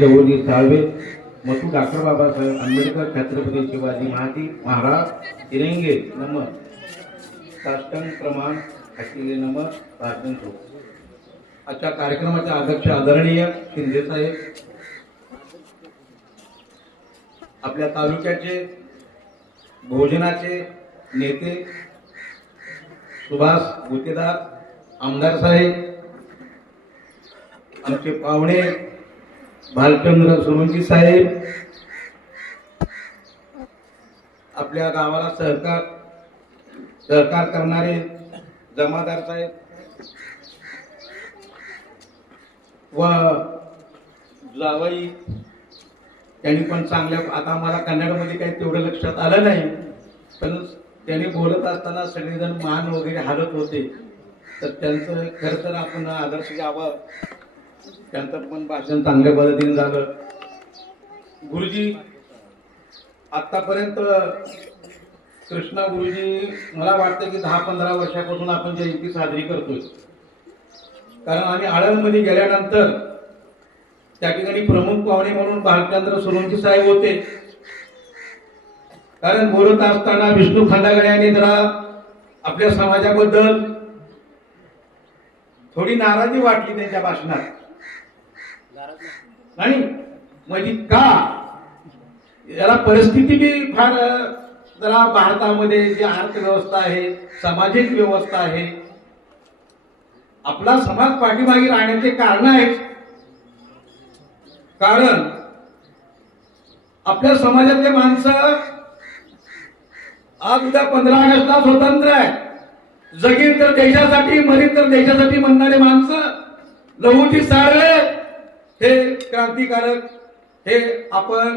रघुजी साळवे मथू डॉक्टर बाबासाहेब आंबेडकर छत्रपती शिवाजी महाती महाराज तिरंगे नम. साष्टांग प्रमाण असलेले नम प्रार्थना करू. आजच्या कार्यक्रमाचे अध्यक्ष आदरणीय शिंदे साहेब. आपल्या तालुक्याचे भोजनाचे नेते सुभाष गुतेदार आमदार साहेब आमचे पाहुणे भालचंद्र सोलंकी साहेब. आपल्या गावाला सहकार सहकार करणारे जमादार साहेब. व जावई त्यांनी पण चांगल्या आता मला कन्नडमध्ये काही तेवढं लक्षात आलं नाही. पण त्यांनी बोलत असताना सगळेजण मान वगैरे हालत होते. तर त्यांचं खरं तर आपण आदर्श घ्यावं. त्यांचं पण भाषण चांगल्या पद्धतीने झालं. गुरुजी आतापर्यंत कृष्णा गुरुजी मला वाटतं की दहा पंधरा वर्षापासून आपण जयंती साजरी करतोय. कारण आम्ही आळंदमध्ये गेल्यानंतर त्या ठिकाणी प्रमुख पाहुणे म्हणून भारतचंद्र सोलंकी साहेब होते. कारण बोलत असताना विष्णू खंडागळे यांनी जरा आपल्या समाजाबद्दल थोडी नाराजी वाटली त्यांच्या भाषणात. नाही म्हणजे का याला परिस्थिती बी फार जरा भारतामध्ये जी अर्थव्यवस्था आहे सामाजिक व्यवस्था आहे आपला समाज पाठीमागे राहण्याचे कारण आहेत. कारण आपल्या समाजातले माणसं आज उद्या पंधरा ऑगस्टला स्वतंत्र आहे जगीन तर देशासाठी मरीन तर देशासाठी म्हणणारे माणसं लहुजी साळ हे क्रांतिकारक हे आपण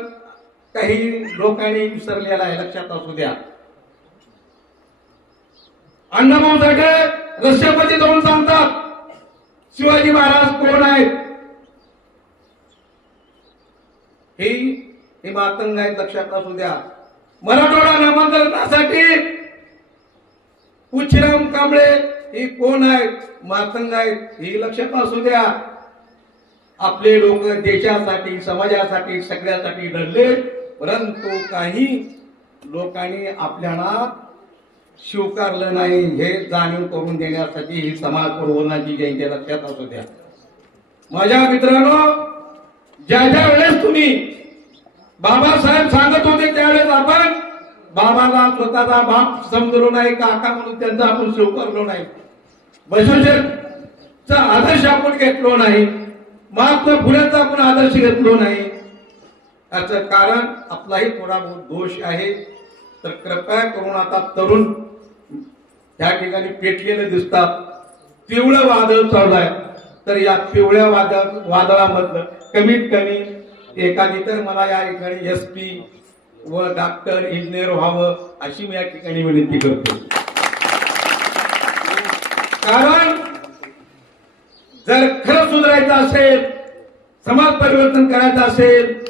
काही लोकांनी विसरलेलं आहे लक्षात असू द्या. अण्णाभाऊ साठे रशियामध्ये जाऊन सांगतात शिवाजी महाराज कोण आहेत? हे हे मातंग आहेत लक्षात असू द्या. मराठवाडा नामांतरणासाठी उच्चराम कांबळे हे कोण आहेत? मातंग आहेत हे लक्षात असू द्या. आपले लोक देशासाठी समाजासाठी सगळ्यासाठी लढले परंतु काही लोकांनी आपल्याला स्वीकारलं नाही. हे जाणीव करून देण्यासाठी ही समाज पुरवण्याची जयंती लक्षात असू द्या. माझ्या मित्रांनो ज्या ज्या वेळेस तुम्ही बाबासाहेब सांगत होते त्यावेळेस आपण बाबाला स्वतःचा बाप समजलो नाही काका म्हणून त्यांचा आपण स्वीकारलो नाही. बसवेश्वरचा आदर्श आपण घेतलो नाही. महात्मा फुलेचा आपण आदर्श घेतलो नाही. याचं कारण आपलाही थोडा बहुत दोष आहे. तर कृपया करून आता तरुण या ठिकाणी पेटलेले दिसतात. पिवळं वादळ चालू आहे. तर या पिवळ्या वादळ वादळामधलं कमीत कमी एखादी तर मला या ठिकाणी एस पी व डॉक्टर इंजिनियर व्हावं अशी मी या ठिकाणी विनंती करतो. कारण करायचं असेल समाज परिवर्तन करायचं असेल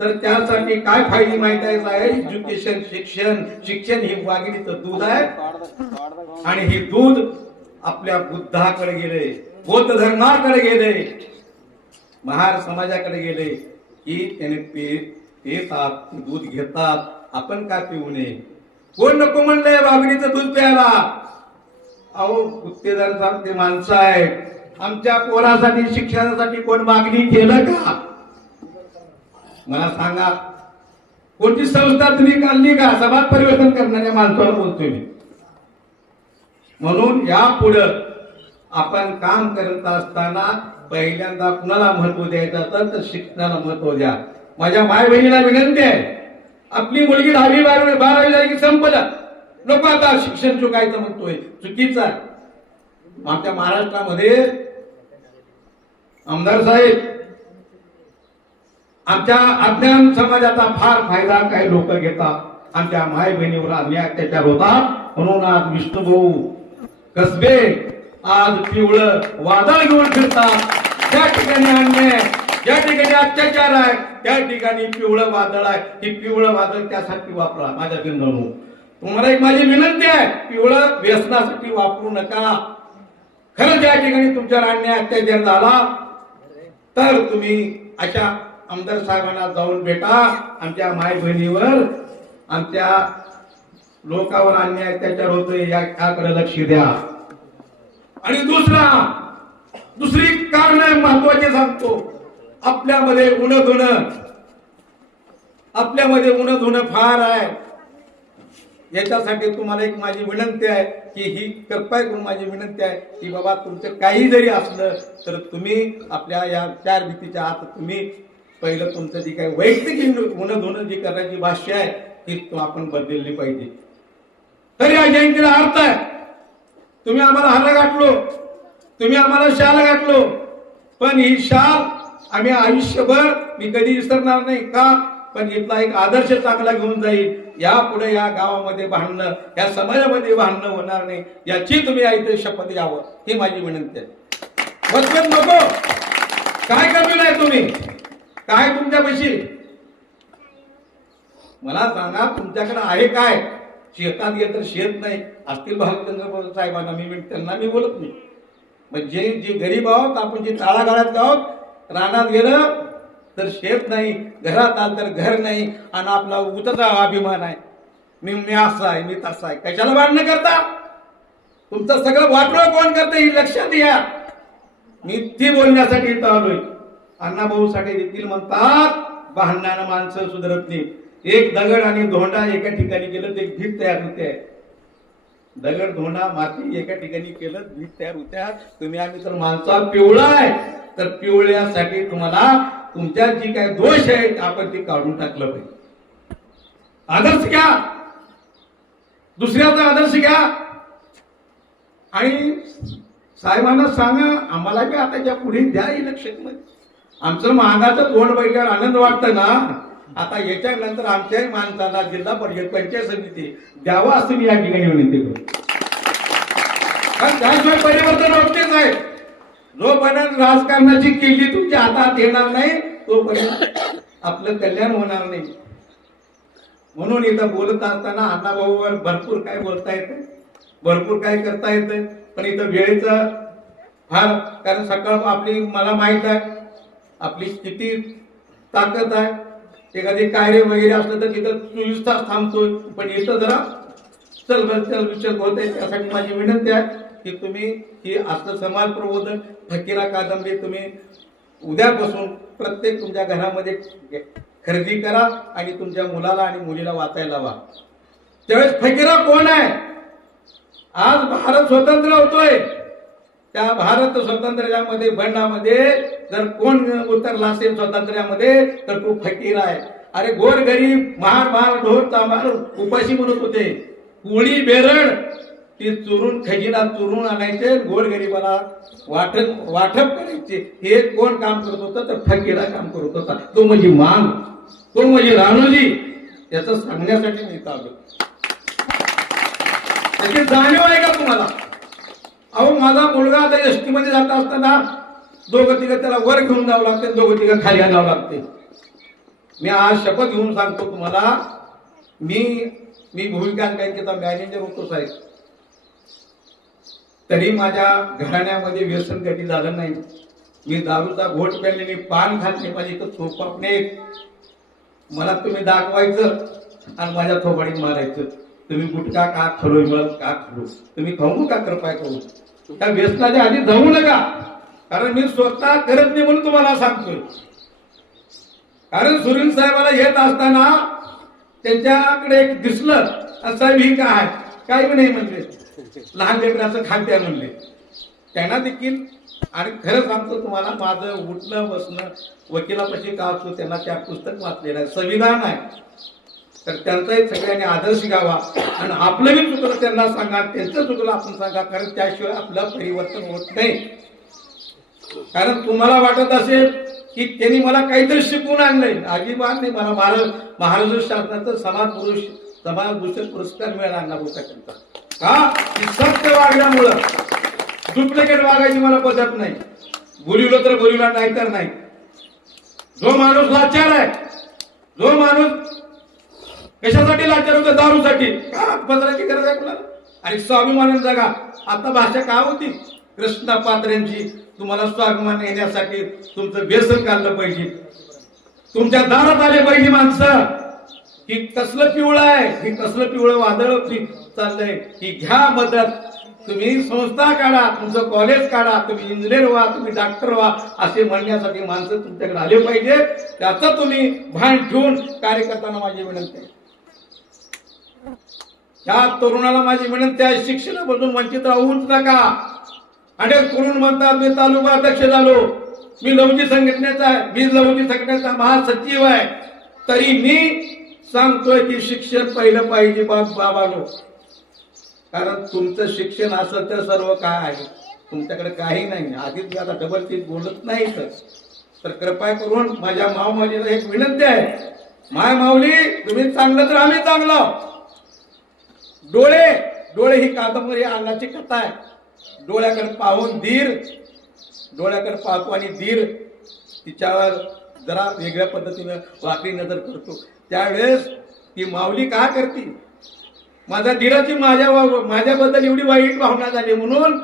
तर त्यासाठी काय फायदे माहीत आहे एज्युकेशन शिक्षण शिक्षण ही वाघिणीचं दूध आहे. आणि हे दूध आपल्या बुद्धाकडे गेले बौद्ध धर्माकडे गेले महार समाजाकडे गेले की त्याने पेतात दूध घेतात आपण का पिऊ नये? कोण नको म्हणलंय वाघिणीचं दूध प्यायला? अहो गुत्तेदार ते माणसं आहेत. आमच्या पोरासाठी शिक्षणासाठी कोण मागणी केलं का? मला सांगा कोणती संस्था तुम्ही काढली का? समाज परिवर्तन करणाऱ्या माणसाला बोलतोय मी. म्हणून या पुढं आपण काम करत असताना पहिल्यांदा कुणाला महत्त्व द्यायचं असेल तर शिक्षणाला महत्त्व द्या. माझ्या माय बहिणीला विनंती आहे आपली मुलगी दहावी बारावी बारावी झाली की संपलं. नको आता शिक्षण चुकायचं म्हणतोय. चुकीचं आहे. आमच्या महाराष्ट्रामध्ये आमदार साहेब आमच्या अज्ञान समाजाचा फार फायदा काही लोक घेतात. आमच्या माय बहिणीवर अन्याय अत्याचार होता म्हणून आज विष्णुभाऊ कसबे आज पिवळं वादळ घेऊन फिरतात. त्या ठिकाणी अन्याय ज्या ठिकाणी अत्याचार आहे त्या ठिकाणी पिवळं वादळ आहे. ही पिवळं वादळ त्यासाठी वापरा माझ्या बिंदू तुम्हाला एक माझी विनंती आहे पिवळं व्यसनासाठी वापरू नका. खरं ज्या ठिकाणी तुमच्यावर अन्याय अत्याचार झाला. तर तुम्ही अशा आमदार साहेबांना जाऊन भेटा आमच्या माय बहिणीवर आमच्या लोकांवर अन्याय अत्याचार होतोय याकडे लक्ष द्या. आणि दुसरा दुसरी कारण महत्त्वाचे सांगतो. आपल्यामध्ये उन धुणं आपल्यामध्ये उन धुणं फार आहे. याच्यासाठी तुम्हाला एक माझी विनंती आहे. की ही कृपा करून माझी विनंती आहे की बाबा तुमचं काही जरी असलं तर तुम्ही आपल्या या चार भीतीच्या आत तुम्ही पहिलं तुमचं जी काही वैयक्तिक उन्ह धुणं जी करण्याची भाष्य आहे ती तो आपण बदलली पाहिजे. तरी या जयंतीला अर्थ आहे. तुम्ही आम्हाला हार गाठलो. तुम्ही आम्हाला शाल गाठलो. पण ही शाल आम्ही आयुष्यभर मी कधी विसरणार नाही. का? पण इथला एक आदर्श चांगला घेऊन जाईल. यापुढे या गावामध्ये भांडणं या समाजामध्ये भांडणं होणार नाही. याची तुम्ही इथे शपथ घ्यावं ही माझी विनंती आहे. वचपत नको. काय कमी नाही तुम्ही? काय तुमच्यापाशी? मला सांगा तुमच्याकडे आहे काय? शेतात गेलं तर शेत नाही. असतील भावचंद्र साहेबांना मी मी- त्यांना मी बोलत नाही. मग जे जे गरीब आहोत आपण जे तळागाळात आहोत रानात गेलं तर शेत नाही घरात आलं तर घर नाही आणि आपला उतचा अभिमान आहे. मी मी असा आहे मी तसा आहे. कशाला भांडणं करता? तुमचं सगळं वाटलं कोण करतं ही लक्षात घ्या. मी ती बोलण्यासाठी इथं आलोय. अण्णाभाऊ साठे देखील म्हणतात भांडणानं माणसं सुधरत नाही. एक दगड आणि धोंडा एका ठिकाणी केलं तर एक भीत तयार होते. दगड धोंडा माती एका ठिकाणी केलं भीत तयार होत्या. तुम्ही आम्ही तर माणसा पिवळा आहे. तर पिवळ्यासाठी तुम्हाला तुमच्यात जी काही दोष आहेत आपण ती काढून टाकलं पाहिजे. आदर्श घ्या. दुसऱ्याचा आदर्श घ्या. आणि साहेबांना सांगा आम्हाला बी आता ज्या पुढे द्या इलेक्शनमध्ये आमचं महागाचं तोंड बघितल्यावर आनंद वाटतं ना? आता याच्यानंतर आमच्याही माणसाला जिल्हा परिषद पंचायत समिती द्यावं असं मी या ठिकाणी विनंती करतो. कारण त्याशिवाय परिवर्तन होत नाही साहेब. जोपर्यंत राजकारणाची किल्ली तुमच्या हातात येणार नाही तोपर्यंत आपलं कल्याण होणार नाही. म्हणून इथं बोलत असताना अण्णाभाऊवर भरपूर काय बोलता येतं भरपूर काय करता येतं पण इथं वेळेचं फार कारण सकाळ आपली मला माहीत आहे आपली स्थिती ताकद आहे. एखादी कार्य वगैरे असलं तर तिथं चोवीस तास थांबतोय पण इथं जरा चल चल विचल होते त्यासाठी माझी विनंती आहे. की तुम्ही ही असं समाज प्रबोधन फकीरा कादंबरी तुम्ही उद्यापासून प्रत्येक तुमच्या घरामध्ये खरेदी करा आणि तुमच्या मुलाला आणि मुलीला वाचायला लावा. त्यावेळेस फकीरा कोण आहे? आज भारत स्वतंत्र होतोय. त्या भारत स्वातंत्र्यामध्ये बंडामध्ये जर कोण उतरला असेल स्वातंत्र्यामध्ये तर तो फकीर आहे. अरे गोर गरीब महार महार ढोर तांबार उपाशी म्हणत होते. कोळी बेरड ते चुरून खजिना चुरून आणायचे गोर गरीबाला वाटप वाटप करायचे. हे कोण काम करत होतं? तर फकीरा काम करत होता. तो म्हणजे मान. तो म्हणजे राणोजी याचं सांगण्यासाठी मी चालू आलो त्याची जाणीव आहे का तुम्हाला? अहो माझा मुलगा आता एस टी मध्ये जात असताना दोघं तिघं त्याला वर घेऊन जावं लागते दोघं तिघं खाली आणावं लागते. मी आज शपथ घेऊन सांगतो तुम्हाला. मी मी भूमिका बँकेचा मॅनेजर होतो साहेब. तरी माझ्या घराण्यामध्ये व्यसन कधी झालं नाही. मी दारूचा घोट पेरले पान घातले माझ्या इथं थोपापणे मला तुम्ही दाखवायचं आणि माझ्या थोपाडीत मारायचं. तुम्ही गुटखा का खलोय मग का खरो तुम्ही खाऊ का कृपा करू त्या व्यसनाच्या आधी जाऊ नका. कारण मी स्वतः करत नाही म्हणून तुम्हाला सांगतोय. कारण सुरीन साहेबाला येत असताना त्यांच्याकडे एक दिसलं साहेब ही काय आहे? काही नाही म्हणले लहान लेकराचं खांद्या म्हणले. त्यांना देखील आणि खरं सांगतो तुम्हाला माझं उठणं बसणं वकिलापाशी का असतो त्यांना त्या पुस्तक वाचलेलं आहे. संविधान आहे. तर त्यांचाही सगळ्यांनी आदर्श घ्यावा आणि आपलं बी चुकलं त्यांना सांगा त्यांचं चुकलं आपण सांगा कारण त्याशिवाय आपलं परिवर्तन होत नाही. कारण तुम्हाला वाटत असेल की त्यांनी मला काहीतरी शिकवून आणलंय. अजिबात नाही मला महाराज महाराष्ट्र शासनाचं समाज पुरुष समाज भूषण पुरस्कार मिळाला अण्णाभाऊ का की सत्य वागण्यामुळं. डुप्लिकेट वागायची मला पद्धत नाही. बोलिवलं तर बोलिवला नाही तर नाही. जो माणूस लाचार आहे जो माणूस कशासाठी लाचार होतो? दारूसाठी. का पत्राची गरज आहे कुणाला? आणि स्वाभिमान जगा. आता भाषा का होती? कृष्णा पात्र्यांची तुम्हाला स्वाभिमान येण्यासाठी तुमचं व्यसन काढलं पाहिजे. तुमच्या दारात आले पाहिजे माणसं. की कसलं पिवळं आहे? ही कसलं पिवळं वादळ चाललंय? की घ्या मदत. तुम्ही संस्था काढा तुमचं कॉलेज काढा तुम्ही इंजिनियर व्हा तुम्ही डॉक्टर व्हा असे म्हणण्यासाठी माणसं तुमच्याकडे आले पाहिजे. त्याचं तुम्ही भान ठेवून कार्यकर्त्यांना माझी विनंती आहे. या तरुणाला माझी विनंती आहे शिक्षणापासून वंचित राहूच नका. अनेक तरुण म्हणतात मी तालुका अध्यक्ष झालो. मी लवजी संघटनेचा आहे. मी लवजी संघटनेचा महासचिव आहे. तरी मी सांगतोय की शिक्षण पहिलं पाहिजे बाब बाबानो. कारण तुमचं शिक्षण असेल तर सर्व काय आहे. तुमच्याकडे काही नाही. आधीच मी आता डबल चीज बोलत नाही तर तर कृपया करून माझ्या माव माऊलीला एक विनंती आहे. माय माऊली तुम्ही चांगलं तर आम्ही चांगलं. डोळे डोळे ही कादंबरी अन्नाची कथा आहे. डोळ्याकडे पाहून धीर डोळ्याकडे पाहतो आणि धीर. तिच्यावर जरा वेगळ्या पद्धतीनं वाकडी नजर करतो. त्यावेळेस ती माऊली का करते? माझ्या धीराची माझ्या माझ्याबद्दल एवढी वाईट भावना झाली म्हणून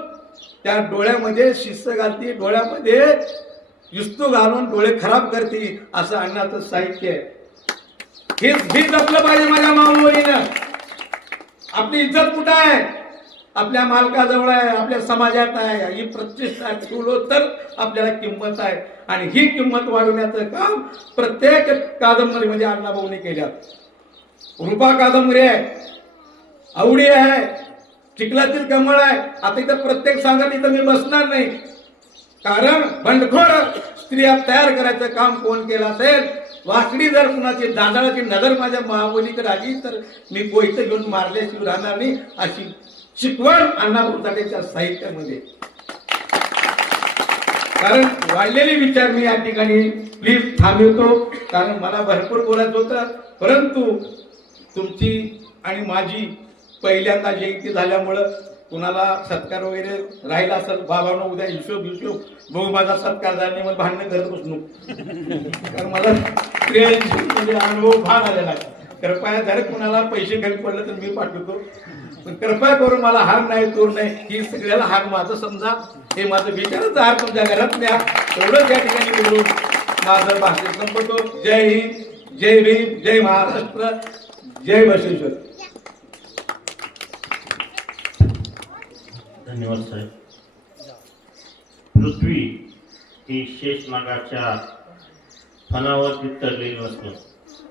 त्या डोळ्यामध्ये शिस्त घालती डोळ्यामध्ये युस्तू घालून डोळे खराब करते असं अण्णाचं साहित्य आहे. हेच हे जपलं पाहिजे माझ्या माऊलीनं. आपली इज्जत कुठं आहे? आपल्या मालकाजवळ आहे आपल्या समाजात आहे ही प्रतिष्ठा ठेवलो तर आपल्याला किंमत आहे. आणि ही किंमत वाढवण्याचं काम प्रत्येक कादंबरीमध्ये म्हणजे अण्णाभाऊने केल्यात. रूपा कादंबरी आहे आवडी आहे चिखलातील कमळ आहे. आता इथं प्रत्येक सांगत इथं मी बसणार नाही. कारण बंडखोर स्त्रिया तयार करायचं काम कोण केलं असेल? वाकडी जर कुणाची दांडाळाची नजर माझ्या महाबोलीकडे आली तर मी कोयतं घेऊन मारल्याशिवाय राहणार नाही अशी शिकवण अण्णा उदाटेच्या साहित्यामध्ये. कारण वाढलेले विचार मी या ठिकाणी प्लीज थांबवतो. कारण मला भरपूर बोलायचं होतं. परंतु तुमची आणि माझी पहिल्यांदा जयंती झाल्यामुळं कुणाला सत्कार वगैरे राहिला असेल बाबांना उद्या हिशोब हिशोब बघू माझा सत्कार झाला नाही मग भांडणं करत बसलो. कारण मला म्हणजे अनुभव फार आलेला आहे. कृपया जर कुणाला पैसे कमी पडले तर मी पाठवतो. पण कृपया करून मला हार नाही तोर नाही ही सगळ्याला हार माझं समजा. हे माझं विचारच हार तुमच्या घरात न्या एवढंच या ठिकाणी बोलून माझं भाषण संपवतो. जय हिंद जय भीम जय महाराष्ट्र जय बसवेश्वर. धन्यवाद साहेब. पृथ्वी ही शेष नागाच्या फनावर वितरलेली नसून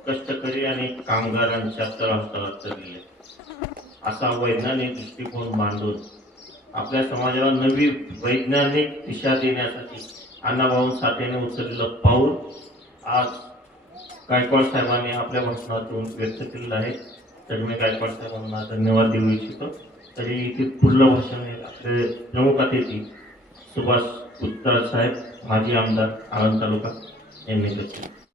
कष्टकरी आणि कामगारांच्या तळास्तळात चढले असा वैज्ञानिक दृष्टिकोन मांडून आपल्या समाजाला नवी वैज्ञानिक दिशा देण्यासाठी अण्णाभाऊ साठेने उचललेलं पाऊल आज गायकवाड साहेबांनी आपल्या भाषणातून व्यक्त केलेलं आहे. तर मी गायकवाड साहेबांना धन्यवाद देऊ इच्छितो. तरी इथे पुढलं भाषण आहे आपले प्रमुख अतिथी सुभाष उत्तर साहेब माजी आमदार आनंद तालुका यांनी घेतले